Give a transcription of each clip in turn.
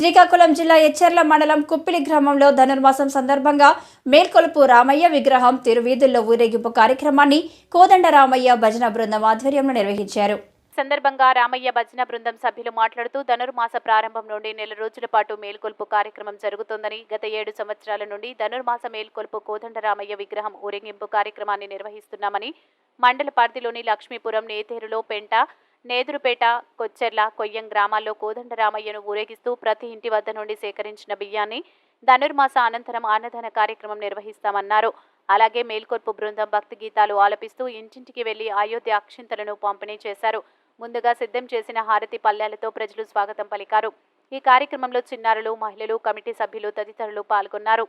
శ్రీకాకుళం జిల్లా ఎచ్చెర్ల మండలం కుప్పిలి గ్రామంలో ధనుర్మాసం సందర్భంగా మేల్కొలుపు రామయ్య విగ్రహం తిరువీధుల్లో ఊరేగింపు కార్యక్రమాన్ని కోదండ రామయ్య భజన బృందం ఆధ్వర్యంలో నిర్వహించారు. సందర్భంగా రామయ్య భజన బృందం సభ్యులు మాట్లాడుతూ ధనుర్మాస ప్రారంభం నుండి నెల రోజుల పాటు మేల్కొల్పు కార్యక్రమం జరుగుతోందని, గత 7 సంవత్సరాల నుండి ధనుర్మాస మేల్కొల్పు కోదండ రామయ్య విగ్రహం ఊరేగింపు కార్యక్రమాన్ని నిర్వహిస్తున్నామని, మండల పరిధిలోని లక్ష్మీపురం, నేతేరులో పెంట, నేదురుపేట, కొచ్చెర్ల, కొయ్యం గ్రామాల్లో కోదండ రామయ్యను ఊరేగిస్తూ ప్రతి ఇంటి వద్ద నుండి సేకరించిన బియ్యాన్ని ధనుర్మాస అనంతరం అన్నదాన కార్యక్రమం నిర్వహిస్తామన్నారు. అలాగే మేల్కొల్పు బృందం భక్తి గీతాలు ఆలపిస్తూ ఇంటింటికి వెళ్లి అయోధ్య అక్షింతలను పంపిణీ చేశారు. ముందుగా సిద్ధం చేసిన హారతి పళ్ళ్యాలతో ప్రజలు స్వాగతం పలికారు. ఈ కార్యక్రమంలో చిన్నారులు, మహిళలు, కమిటీ సభ్యులు తదితరులు పాల్గొన్నారు.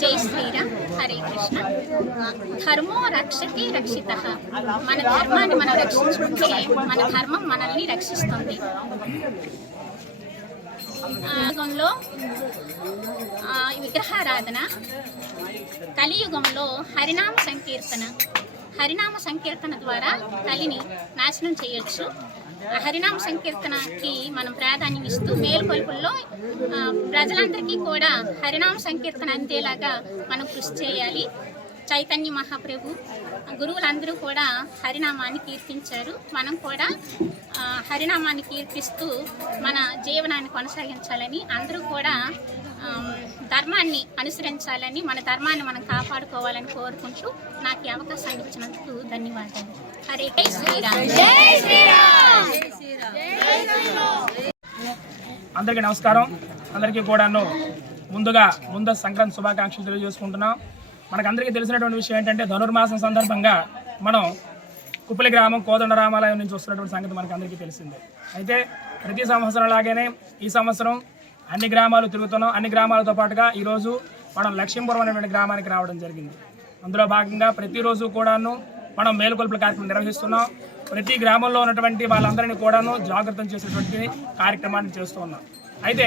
జై శ్రీరామ్, హరే కృష్ణ. ధర్మో రక్షతి రక్షితః. మన ధర్మాన్ని మనం రక్షించుకుంటే మన ధర్మం మనల్ని రక్షిస్తుంది. యుగంలో విగ్రహారాధన, కలియుగంలో హరినామ సంకీర్తన ద్వారా కలిని నాశనం చేయొచ్చు. హరినామ సంకీర్తనకి మనం ప్రాధాన్యం ఇస్తూ మేలుకొల్పుల్లో ప్రజలందరికీ కూడా హరినామ సంకీర్తన అందేలాగా మనం కృషి చేయాలి. చైతన్య మహాప్రభు, గురువులందరూ కూడా హరినామాన్ని కీర్తించారు. మనం కూడా హరినామాన్ని కీర్తిస్తూ మన జీవనాన్ని కొనసాగించాలని, అందరూ కూడా ధర్మాన్ని అనుసరించాలని, మన ధర్మాన్ని మనం కాపాడుకోవాలని కోరుకుంటూ నాకు ఈ అవకాశాన్ని ఇచ్చినందుకు ధన్యవాదాలు. హరే శ్రీరామ్. అందరికీ నమస్కారం. అందరికీ కూడాను ముందు సంక్రాంతి శుభాకాంక్షలు తెలియజేసుకుంటున్నాం. మనకందరికీ తెలిసినటువంటి విషయం ఏంటంటే, ధనుర్మాసం సందర్భంగా మనం కుప్పిలి గ్రామం కోదండ రామాలయం నుంచి వస్తున్నటువంటి సంగతి మనకు అందరికీ తెలిసిందే. అయితే ప్రతి సంవత్సరం లాగానే ఈ సంవత్సరం అన్ని గ్రామాలు తిరుగుతున్నాం. అన్ని గ్రామాలతో పాటుగా ఈరోజు మనం లక్ష్మీపురం అనేటువంటి గ్రామానికి రావడం జరిగింది. అందులో భాగంగా ప్రతిరోజు కూడాను మనం మేలుకొల్పుల కార్యక్రమం నిర్వహిస్తున్నాం. ప్రతి గ్రామంలో ఉన్నటువంటి వాళ్ళందరినీ కూడాను జాగృతం చేసేటువంటి కార్యక్రమాన్ని చేస్తూ ఉన్నాం. అయితే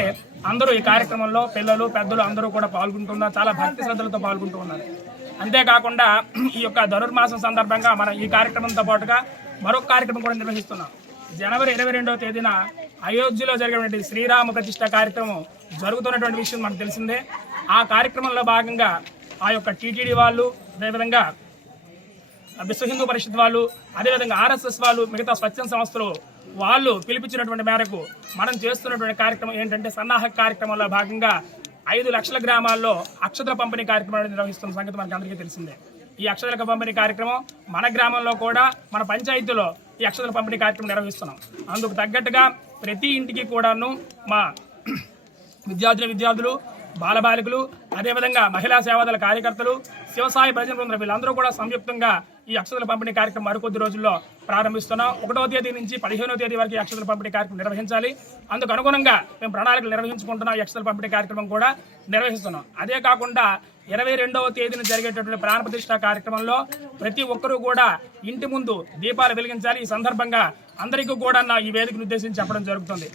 అందరూ ఈ కార్యక్రమంలో పిల్లలు, పెద్దలు అందరూ కూడా పాల్గొంటున్నారు. చాలా భక్తి శ్రద్ధలతో పాల్గొంటూ ఉన్నారు. అంతేకాకుండా ఈ యొక్క ధనుర్మాసం సందర్భంగా మనం ఈ కార్యక్రమంతో పాటుగా మరొక కార్యక్రమం కూడా నిర్వహిస్తున్నాం. జనవరి 22వ తేదీన అయోధ్యలో జరిగినటువంటి శ్రీరామ ప్రతిష్ఠ కార్యక్రమం జరుగుతున్నటువంటి విషయం మనకు తెలిసిందే. ఆ కార్యక్రమంలో భాగంగా ఆ యొక్క టీటీడీ వాళ్ళు, అదేవిధంగా విశ్వ హిందూ పరిషత్ వాళ్ళు, అదేవిధంగా ఆర్ఎస్ఎస్ వాళ్ళు, మిగతా స్వచ్ఛంద సంస్థలు వాళ్ళు పిలిపించినటువంటి మేరకు మనం చేస్తున్నటువంటి కార్యక్రమం ఏంటంటే, సన్నాహక కార్యక్రమంలో భాగంగా 5 లక్షల గ్రామాల్లో అక్షతల పంపిణీ కార్యక్రమాన్ని నిర్వహిస్తున్న సంగతి మనకు అందరికీ తెలిసిందే. ఈ అక్షతల పంపిణీ కార్యక్రమం మన గ్రామంలో కూడా, మన పంచాయతీలో ఈ అక్షతల పంపిణీ కార్యక్రమం నిర్వహిస్తున్నాం. అందుకు తగ్గట్టుగా ప్రతి ఇంటికి కూడాను మా విద్యార్థులు, బాలబాలికలు, అదేవిధంగా మహిళా సేవాదళ కార్యకర్తలు, శివసాయి భజన బృందం వీళ్ళందరూ కూడా సంయుక్తంగా ఈ అక్షతల పంపిణీ కార్యక్రమం మరికొద్ది రోజుల్లో ప్రారంభిస్తున్నాం. 1వ తేదీ నుంచి 15వ తేదీ వరకు ఈ అక్షతల పంపిణీ కార్యక్రమం నిర్వహించాలి. అందుకు అనుగుణంగా మేము ప్రణాళికలు నిర్వహించుకుంటున్నాం. ఈ అక్షతల పంపిణీ కార్యక్రమం కూడా నిర్వహిస్తున్నాం. అదే కాకుండా 22వ తేదీన జరిగేటటువంటి ప్రాణ ప్రతిష్ఠ కార్యక్రమంలో ప్రతి ఒక్కరూ కూడా ఇంటి ముందు దీపాలు వెలిగించాలి. ఈ సందర్భంగా అందరికీ కూడా ఈ వేదికను ఉద్దేశించి చెప్పడం జరుగుతుంది.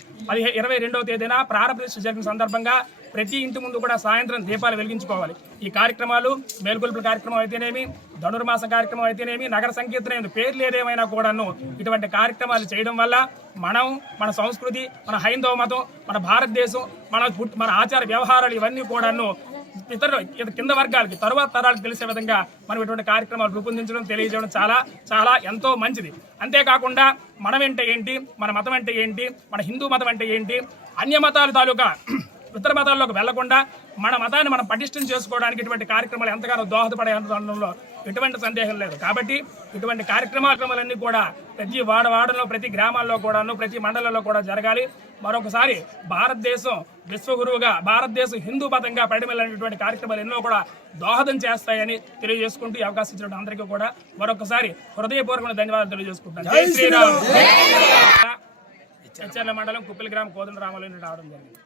22వ తేదీన ప్రాణ ప్రతిష్ఠ జరిగిన సందర్భంగా ప్రతి ఇంటి ముందు కూడా సాయంత్రం దీపాలు వెలిగించుకోవాలి. ఈ కార్యక్రమాలు మేల్కొల్పుల కార్యక్రమం అయితేనేమి, ధనుర్మాస కార్యక్రమం అయితేనేమి, నగర సంకీర్తన పేర్లు ఏదేమైనా కూడాను ఇటువంటి కార్యక్రమాలు చేయడం వల్ల మనం, మన సంస్కృతి, మన హైందవ మతం, మన భారతదేశం, మన ఆచార వ్యవహారాలు ఇవన్నీ కూడాను ఇతర కింద వర్గాలకి తరువాత తరాలకు తెలిసే విధంగా మనం ఇటువంటి కార్యక్రమాలు రూపొందించడం తెలియజేయడం చాలా చాలా ఎంతో మంచిది. అంతేకాకుండా మనం అంటే ఏంటి, మన మతం అంటే ఏంటి, మన హిందూ మతం అంటే ఏంటి, అన్య మతాల తాలూకా ఇతర మతాల్లోకి వెళ్లకుండా మన మతాన్ని మనం పటిష్టం చేసుకోవడానికి ఇటువంటి కార్యక్రమాలు ఎంతగానో దోహదపడే అనడంలో ఎటువంటి సందేహం లేదు. కాబట్టి ఇటువంటి కార్యక్రమాలన్నీ కూడా ప్రతి వాడవాడలో, ప్రతి గ్రామాల్లో కూడాను, ప్రతి మండలంలో కూడా జరగాలి. మరొకసారి భారతదేశం విశ్వగురువుగా, భారతదేశం హిందూ మతంగా పరిణమిల్లినటువంటి కార్యక్రమాలు ఎన్నో కూడా దోహదం చేస్తాయని తెలియజేసుకుంటూ ఈ అవకాశం ఇచ్చిన అందరికీ కూడా మరొకసారి హృదయపూర్వక ధన్యవాదాలు తెలియజేసుకుంటాను. జై శ్రీరామ్. చచ్చర్ల మండలం కుప్పిలి గ్రామం కోదండరామలో రావడం జరిగింది.